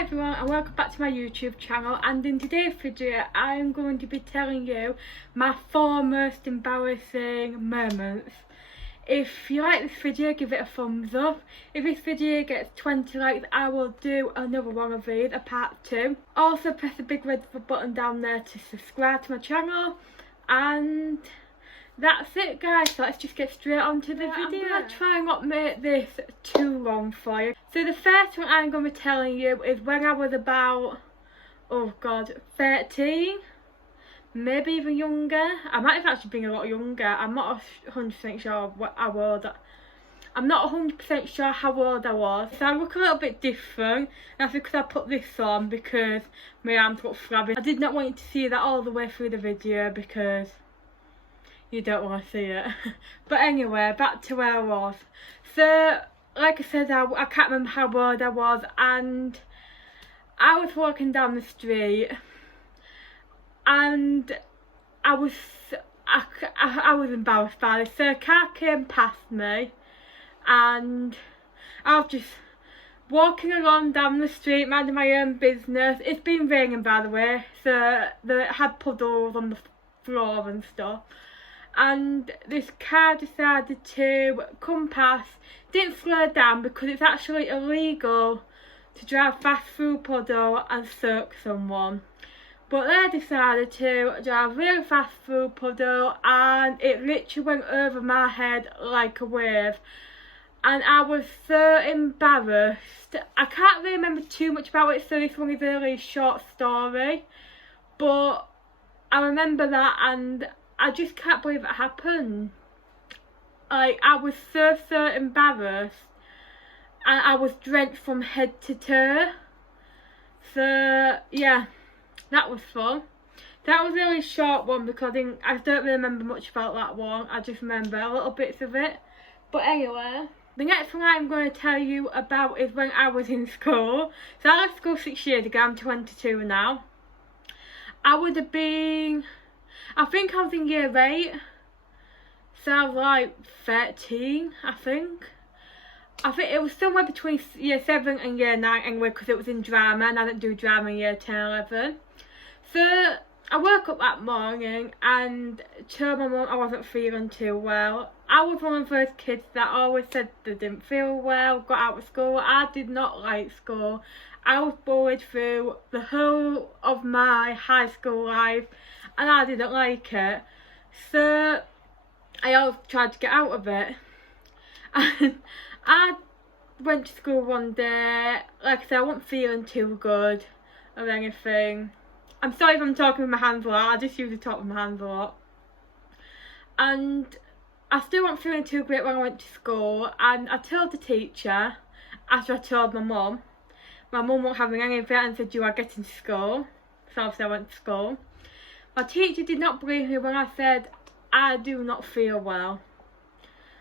Hi everyone and welcome back to my YouTube channel, and in today's video I am going to be telling you my 4 most embarrassing moments. If you like this video, give it a thumbs up. If this video gets 20 likes, I will do another one of these, a part 2. Also press the big red button down there to subscribe to my channel, and that's it guys, so let's just get straight on to the video. I'm going to try and not make this too long for you. So the first one I'm going to be telling you is when I was about, 13, maybe even younger. I might have actually been a lot younger. I'm not 100% sure what I was. I'm not 100% sure how old I was. So I look a little bit different. That's because I put this on because my arms got flabby. I did not want you to see that all the way through the video because you don't want to see it. But anyway, back to where I was. So like I said, I can't remember how old I was, and I was walking down the street and I was embarrassed by this. So a car came past me and I was just walking along down the street, minding my own business. It's been raining, by the way, so it had puddles on the floor and stuff. And this car decided to come past, didn't slow down because it's actually illegal to drive fast through puddle and soak someone. But they decided to drive really fast through puddle and it literally went over my head like a wave. And I was so embarrassed. I can't really remember too much about it, so this one is a really short story. But I remember that and I just can't believe it happened. Like, I was so embarrassed and I was drenched from head to toe. So yeah, that was fun. That was a really short one because I don't really remember much about that one. I just remember little bits of it. But anyway, the next one I'm going to tell you about is when I was in school. So I left school 6 years ago. I'm 22 now. I would have been, I think I was in year 8, so I was like 13, I think it was somewhere between year 7 and year 9 anyway, because it was in drama and I didn't do drama in year 10, 11. So I woke up that morning and told my mum I wasn't feeling too well. I was one of those kids that always said they didn't feel well, got out of school. I did not like school. I was bullied through the whole of my high school life and I didn't like it, so I always tried to get out of it. And I went to school one day, like I said, I wasn't feeling too good or anything. I'm sorry if I'm talking with my hands a lot, I just usually talk with my hands a lot. And I still wasn't feeling too great when I went to school, and I told the teacher after I told my mum. My mum wasn't having any of it and said, "You are getting to school." So obviously I went to school. My teacher did not believe me when I said I do not feel well,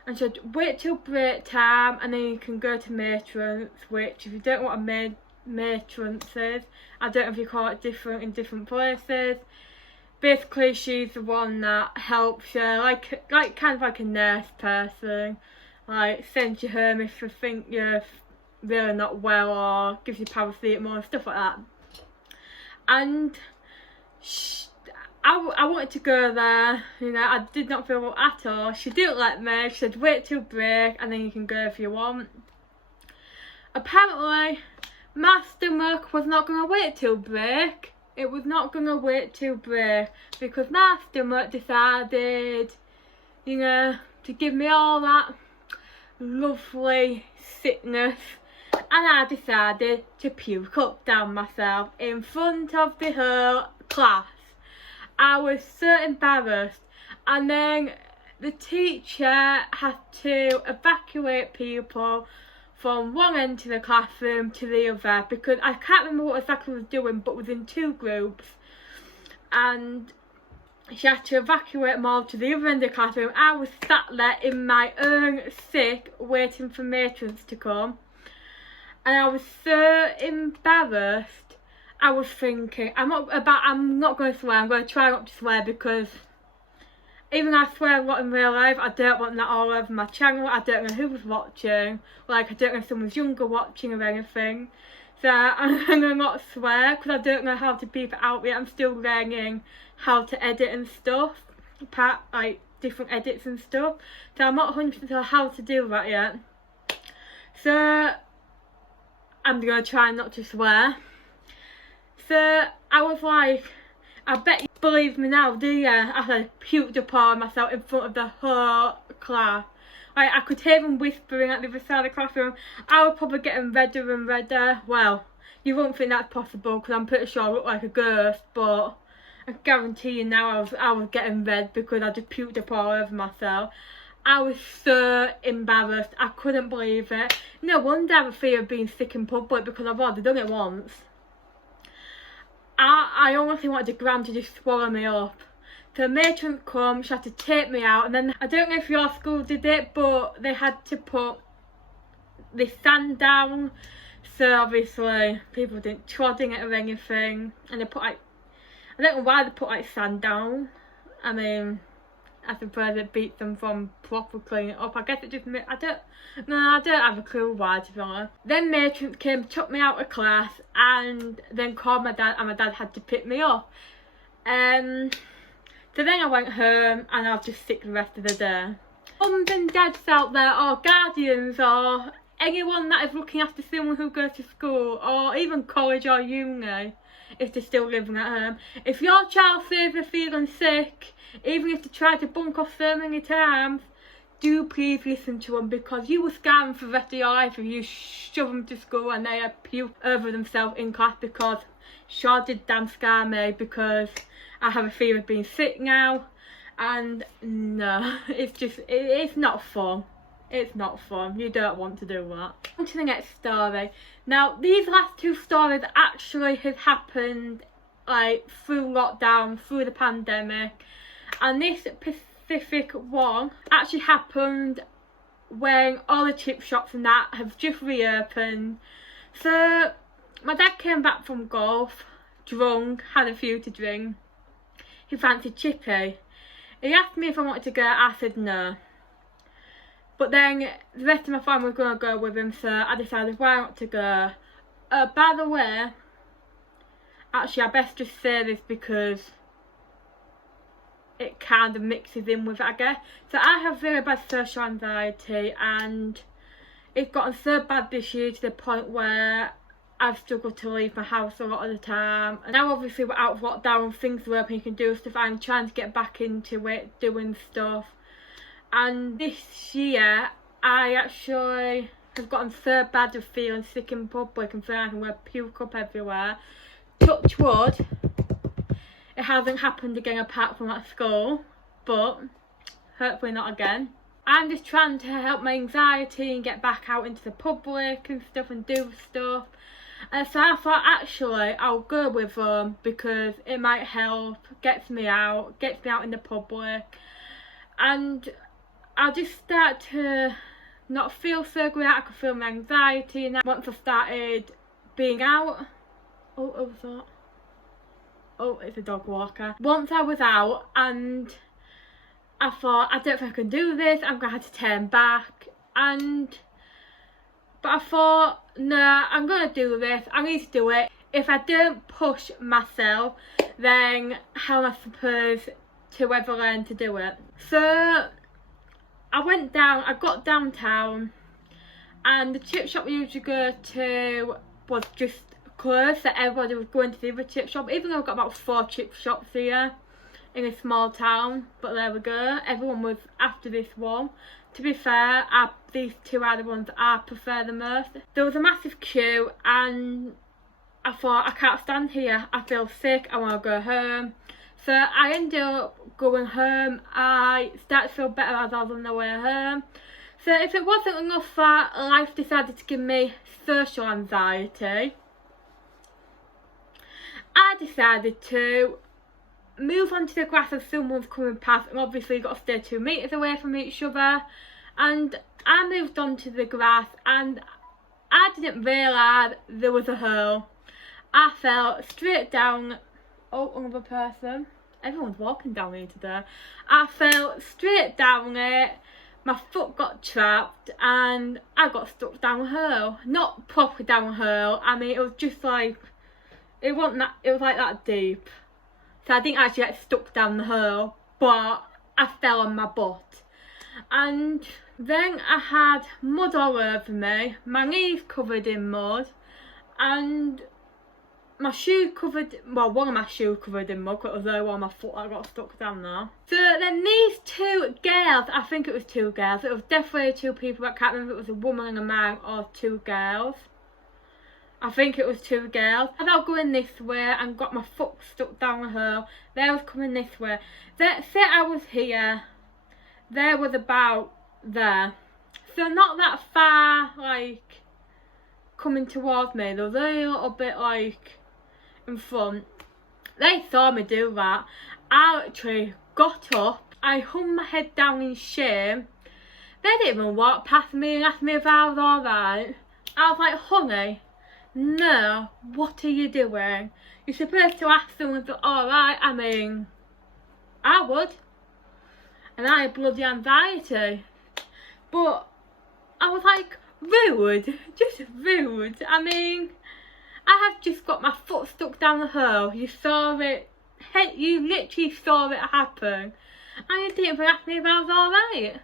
and she said wait till break time and then you can go to matrons, which if you don't know what a matrons is, I don't know if you call it different in different places. Basically she's the one that helps you, like kind of like a nurse person, like sends you home if you think you're really not well or gives you paracetamol and stuff like that. And I wanted to go there, you know, I did not feel well at all. She didn't let me. She said wait till break and then you can go if you want. Apparently my stomach was not going to wait till break. It was not going to wait till break because my stomach decided, you know, to give me all that lovely sickness, and I decided to puke up down myself in front of the whole class. I was so embarrassed, and then the teacher had to evacuate people from one end to the classroom to the other because I can't remember what exactly I was doing, but was in 2 groups, and she had to evacuate them all to the other end of the classroom. I was sat there in my own sick waiting for matrons to come, and I was so embarrassed. I was thinking, I'm not going to swear, I'm going to try not to swear because even I swear a lot in real life, I don't want that all over my channel. I don't know who was watching, like I don't know if someone's younger watching or anything. So I'm gonna not swear because I don't know how to beep it out yet. I'm still learning how to edit and stuff, like different edits and stuff. So I'm not 100% sure how to do that yet. So I'm gonna try not to swear. So I was like, I bet you believe me now, do you? I puked upon myself in front of the whole class. Like, I could hear them whispering at the other side of the classroom. I was probably getting redder and redder. Well, you won't think that's possible because I'm pretty sure I look like a ghost, but I guarantee you now I was getting red because I just puked up all over myself. I was so embarrassed. I couldn't believe it. No wonder I have a fear of being sick in public because I've already done it once. I honestly wanted the Gran to just swallow me up. So the matron come, she had to take me out, and then I don't know if your school did it, but they had to put the sand down. So obviously people didn't trodding it or anything, and they put like, I don't know why they put like sand down. I mean, I suppose it beats them from proper cleaning it up. I guess it just I don't have a clue why, to be honest. Then matrons came, took me out of class, and then called my dad, and my dad had to pick me up. So then I went home, and I was just sick the rest of the day. Mums and dads out there, or guardians, or anyone that is looking after someone who goes to school, or even college or uni, if they're still living at home. If your child says they're feeling sick, even if they try to bunk off so many times, do please listen to them, because you will scare them for the rest of your life if you shove them to school and they puke over themselves in class, because sure did damn scare me, because I have a fear of being sick now, and no, it's not fun. It's not fun. You don't want to do that. On to the next story. Now, these last two stories actually have happened like through lockdown, through the pandemic, and this specific one actually happened when all the chip shops and that have just reopened. So my dad came back from golf, drunk, had a few to drink. He fancied chippy. He asked me if I wanted to go. I said no. But then the rest of my family was going to go with him, so I decided why not to go. By the way, actually I best just say this because it kind of mixes in with it, I guess. So I have very bad social anxiety, and it's gotten so bad this year to the point where I've struggled to leave my house a lot of the time. And now obviously we're out of lockdown, things are open, you can do stuff. I'm trying to get back into it, doing stuff. And this year, I actually have gotten so bad of feeling sick in public and feeling I can wear puke up everywhere. Touch wood, it hasn't happened again apart from at school, but hopefully not again. I'm just trying to help my anxiety and get back out into the public and stuff and do stuff. And so I thought actually I'll go with them because it might help, gets me out in the public, and I'll just start to not feel so great. I could feel my anxiety, and once I started being out, what was that? Oh, it's a dog walker. Once I was out and I thought, I don't think I can do this, I'm going to have to turn back, but I thought, no, I'm going to do this, I need to do it. If I don't push myself, then how am I supposed to ever learn to do it? So I got downtown, and the chip shop we usually go to was just closed, so everybody was going to the other chip shop, even though I've got about 4 chip shops here in a small town. But there we go, everyone was after this one. To be fair, these two are the ones I prefer the most. There was a massive queue, and I thought, I can't stand here, I feel sick, I want to go home. So I ended up going home. I started to feel better as I was on the way home. So if it wasn't enough that life decided to give me social anxiety, I decided to move onto the grass as someone's coming past, and obviously you've got to stay 2 metres away from each other. And I moved onto the grass, and I didn't realise there was a hole. I fell straight down. Oh, another person. Everyone's walking down here today. I fell straight down it, my foot got trapped and I got stuck downhill. Not proper downhill, I mean it was just like, it wasn't that, it was like that deep. So I didn't actually get stuck down the hill, but I fell on my butt. And then I had mud all over me, my knees covered in mud, and my shoe covered, well, one of my shoes covered in mud, because it was the one on my foot that got stuck down there. So then these two girls, I think it was two girls, it was definitely two people, I can't remember if it was a woman and a man or two girls. I think it was two girls. I was going this way and got my foot stuck down the hill. They was coming this way. Say I was here, they was about there. So not that far, like, coming towards me. There was a little bit, like, in front. They saw me do that. I actually got up, I hung my head down in shame. They didn't even walk past me and ask me if I was alright. I was like, honey, no, what are you doing? You're supposed to ask someone if they're alright. I mean, I would. And I had bloody anxiety. But I was like, rude, just rude. I mean, I have just got my foot stuck down the hill. You saw it, you literally saw it happen. And you didn't even ask me if I was alright.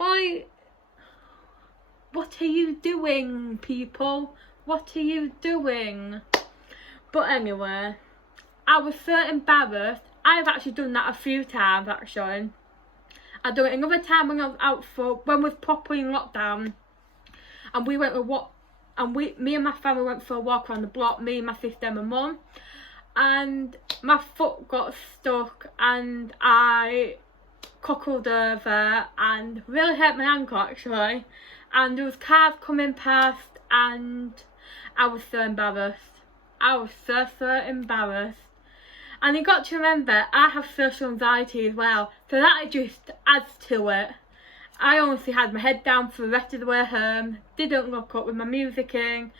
Like, what are you doing, people? What are you doing? But anyway, I was so embarrassed. I've actually done that a few times actually. I done it another time when I was out for, when we was properly in lockdown, and we went me and my family went for a walk around the block, me, my sister and my mum, and my foot got stuck and I cockled over and really hurt my ankle actually, and there was cars coming past and I was so embarrassed. I was so embarrassed. And you got to remember, I have social anxiety as well, so that just adds to it. I honestly had my head down for the rest of the way home, didn't look up with my music in,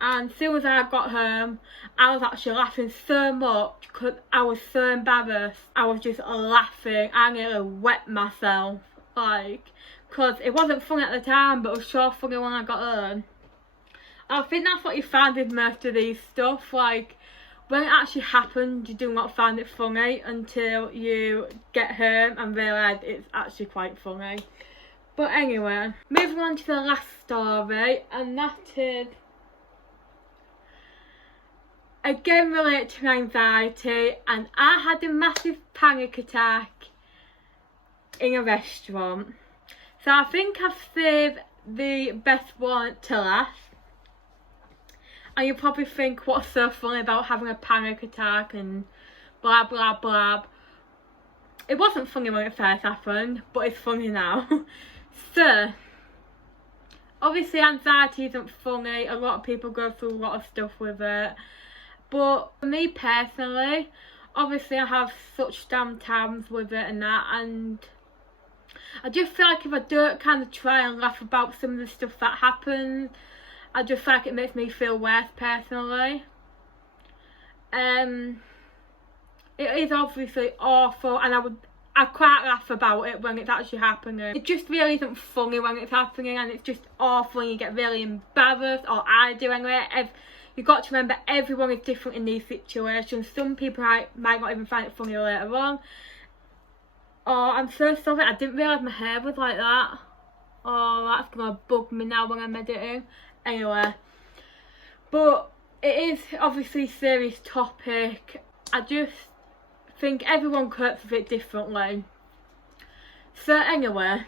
and as soon as I got home, I was actually laughing so much because I was so embarrassed. I was just laughing, I nearly wet myself, like, because it wasn't funny at the time, but it was so funny when I got home. I think that's what you find with most of these stuff, like, when it actually happens, you do not find it funny until you get home and realise it's actually quite funny. But anyway, moving on to the last story, and that is, again related to anxiety, and I had a massive panic attack in a restaurant. So I think I've saved the best one to last. And you probably think, what's so funny about having a panic attack and blah blah blah. It wasn't funny when it first happened, but it's funny now. So, obviously anxiety isn't funny, a lot of people go through a lot of stuff with it. But for me personally, obviously I have such damn times with it and that, and I just feel like if I don't kind of try and laugh about some of the stuff that happens, I just feel like it makes me feel worse personally. It is obviously awful, and I quite laugh about it when it's actually happening. It just really isn't funny when it's happening, and it's just awful and you get really embarrassed, or I do anyway. You've got to remember, everyone is different in these situations. Some people might not even find it funny later on. Oh, I'm so sorry, I didn't realise my hair was like that. Oh, that's gonna bug me now when I'm editing. Anyway, but it is obviously a serious topic. I just think everyone copes with it differently. So anyway,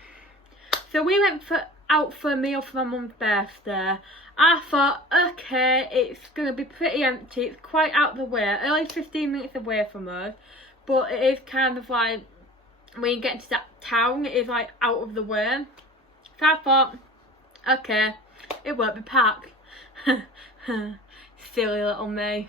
so we went out for a meal for my mum's birthday. I thought, okay, it's going to be pretty empty, it's quite out the way, only 15 minutes away from us, but it is kind of like, when you get to that town, it is like out of the way. So I thought, okay, it won't be packed. Silly little me.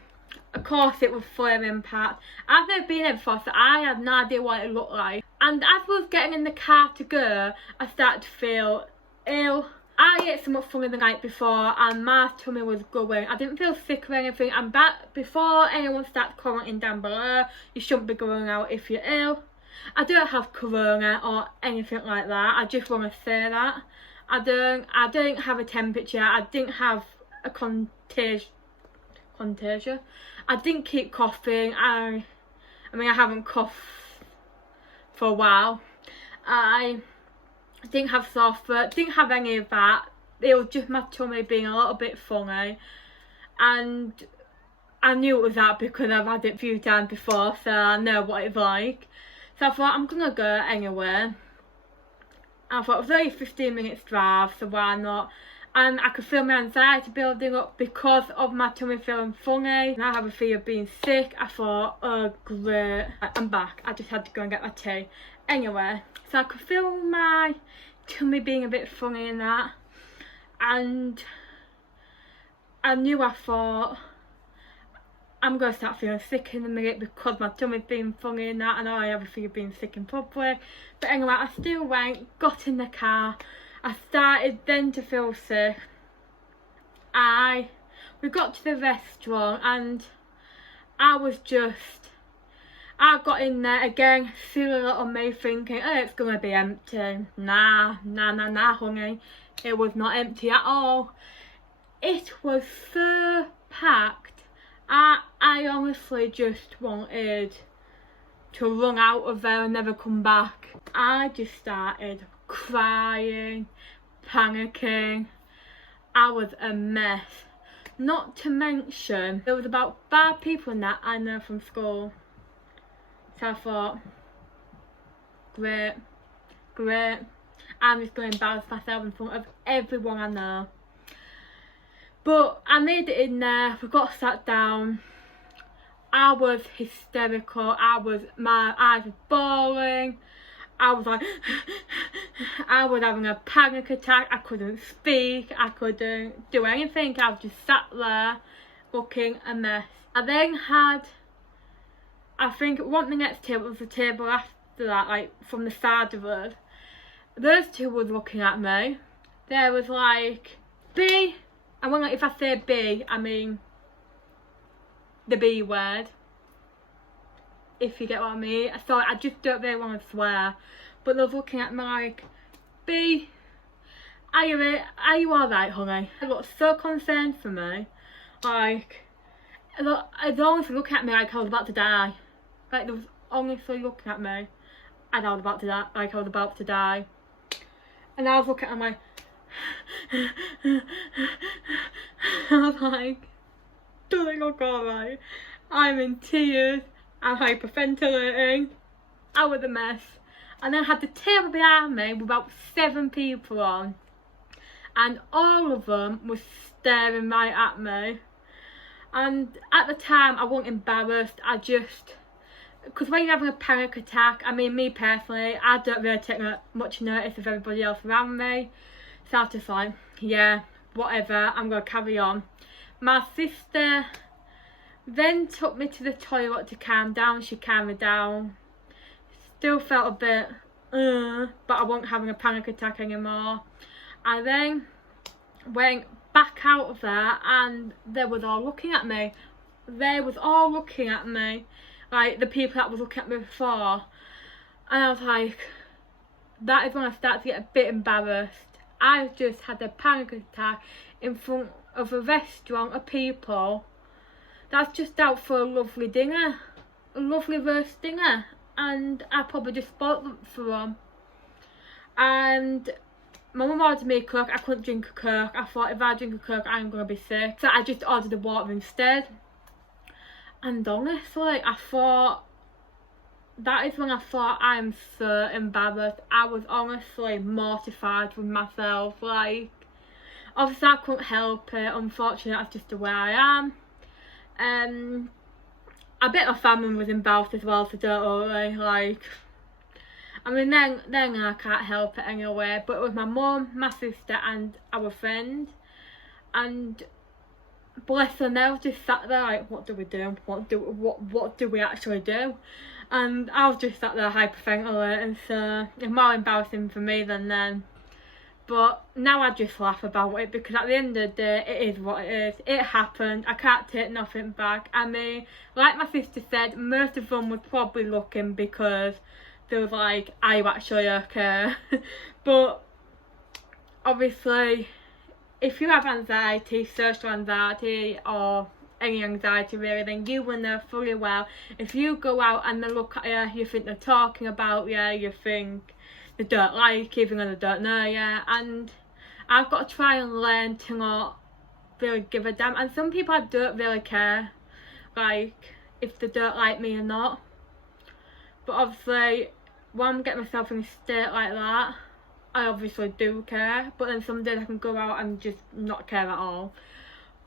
Of course it was flaming packed. I've never been there before, so I had no idea what it looked like. And as we was getting in the car to go, I started to feel ill. I ate something funny the night before and my tummy was going. I didn't feel sick or anything. And before anyone starts commenting down below, you shouldn't be going out if you're ill. I don't have corona or anything like that. I just want to say that. I didn't have a temperature. I didn't have a contagion. I didn't keep coughing. I mean, I haven't coughed for a while. I didn't have sore throat, didn't have any of that. It was just my tummy being a little bit funny, and I knew it was that because I've had it a few times before, so I know what it's like. So I thought, I'm gonna go anyway. I thought it was only a 15 minutes drive, so why not? And I could feel my anxiety building up because of my tummy feeling funny, and I have a fear of being sick. I thought, oh great, I'm back. I just had to go and get my tea. Anyway, so I could feel my tummy being a bit funny and that, and I thought, I'm going to start feeling sick in a minute because my tummy's being funny and that, and I have a fear of being sick in public. But anyway, I still went, got in the car. I started then to feel sick. We got to the restaurant and I got in there again, feeling little me thinking, oh, it's gonna be empty. Nah, honey. It was not empty at all. It was so packed. I honestly just wanted to run out of there and never come back. I just started crying, panicking. I was a mess. Not to mention, there was about 5 people in that I know from school. So I thought, great. I'm just going to embarrass myself in front of everyone I know. But I made it in there, we got sat down. I was hysterical, my eyes were bawling. I was like, I was having a panic attack. I couldn't speak, I couldn't do anything. I was just sat there looking a mess. I then had, I think one of the next table was the table after that, like from the side of us. Those two was looking at me. There was like B, and when, like, if I say B, I mean the B word, if you get what I mean. So I just don't really want to swear, but they was looking at me like, B, are you alright, honey? They looked so concerned for me. Like, they honestly looking at me like I was about to die. Like, they was honestly looking at me and I was about to die, like I was about to die. And I was looking at them like, I was like, does it look alright? I'm in tears, I'm hyperventilating. I was a mess. And then I had the table behind me with about 7 people on, and all of them were staring right at me. And at the time I wasn't embarrassed, I just, because when you're having a panic attack, I mean, me personally, I don't really take much notice of everybody else around me. So I was just like, yeah, whatever, I'm going to carry on. My sister then took me to the toilet to calm down. She calmed me down. Still felt a bit, but I wasn't having a panic attack anymore. I then went back out of there and they was all looking at me. They was all looking at me, like the people that was looking at me before. And I was like, that is when I started to get a bit embarrassed. I just had a panic attack in front of a restaurant of people that's just out for a lovely dinner, a lovely roast dinner, and I probably just bought them for them. And my mum ordered me a Coke. I couldn't drink a Coke. I thought, if I drink a Coke, I'm going to be sick. So I just ordered a water instead. And honestly, I thought, that is when I thought, I'm so embarrassed. I was honestly mortified with myself. Like, obviously I couldn't help it. Unfortunately, that's just the way I am. I bet my family was embarrassed as well, so don't worry. Like, I mean, then I can't help it anyway. But it was my mum, my sister, and our friend. And bless them, they were just sat there like, what do we do? What do we actually do? And I was just sat there hyperventilating, so it's more embarrassing for me than them. But now I just laugh about it, because at the end of the day, it is what it is. It happened. I can't take nothing back. I mean, like my sister said, most of them were probably looking because they was like, are you actually okay? But obviously, if you have anxiety, social anxiety, or any anxiety really, then you will know fully well. If you go out and they look at you, you think they're talking about you, you think they don't like you, even though they don't know you. And I've got to try and learn to not really give a damn. And some people I don't really care, like, if they don't like me or not. But obviously, when I'm getting myself in a state like that, I obviously do care. But then some days I can go out and just not care at all.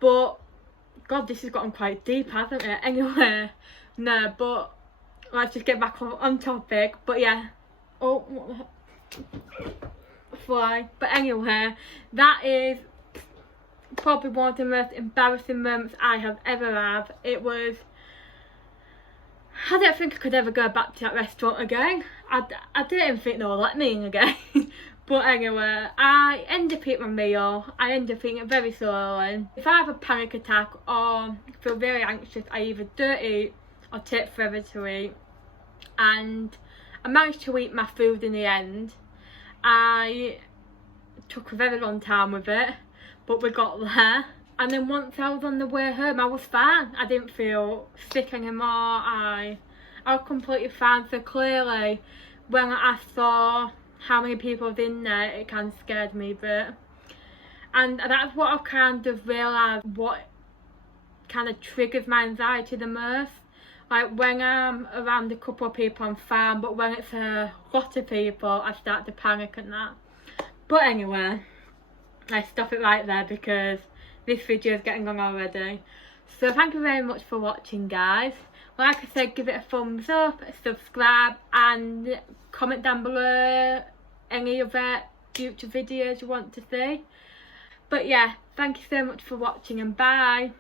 But God, this has gotten quite deep, hasn't it? Anyway, no, but let's just get back on topic. But yeah, oh, what the heck? Fly. But anyway, that is probably one of the most embarrassing moments I have ever had. It was, I don't think I could ever go back to that restaurant again. I didn't even think they would let me in again. But anyway, I end up eating my meal. I end up eating it very slowly. If I have a panic attack or feel very anxious, I either don't eat or take forever to eat. And I managed to eat my food in the end. I took a very long time with it, but we got there. And then once I was on the way home, I was fine. I didn't feel sick anymore. I was completely fine. So clearly, when I saw how many people was in there, it kind of scared me a bit. And that's what I've kind of realised, what kind of triggers my anxiety the most. Like, when I'm around a couple of people, I'm fine, but when it's a lot of people, I start to panic and that. But anyway, I stop it right there because this video is getting long already. So thank you very much for watching, guys. Like I said, give it a thumbs up, subscribe, and comment down below any other future videos you want to see. But yeah, thank you so much for watching, and bye.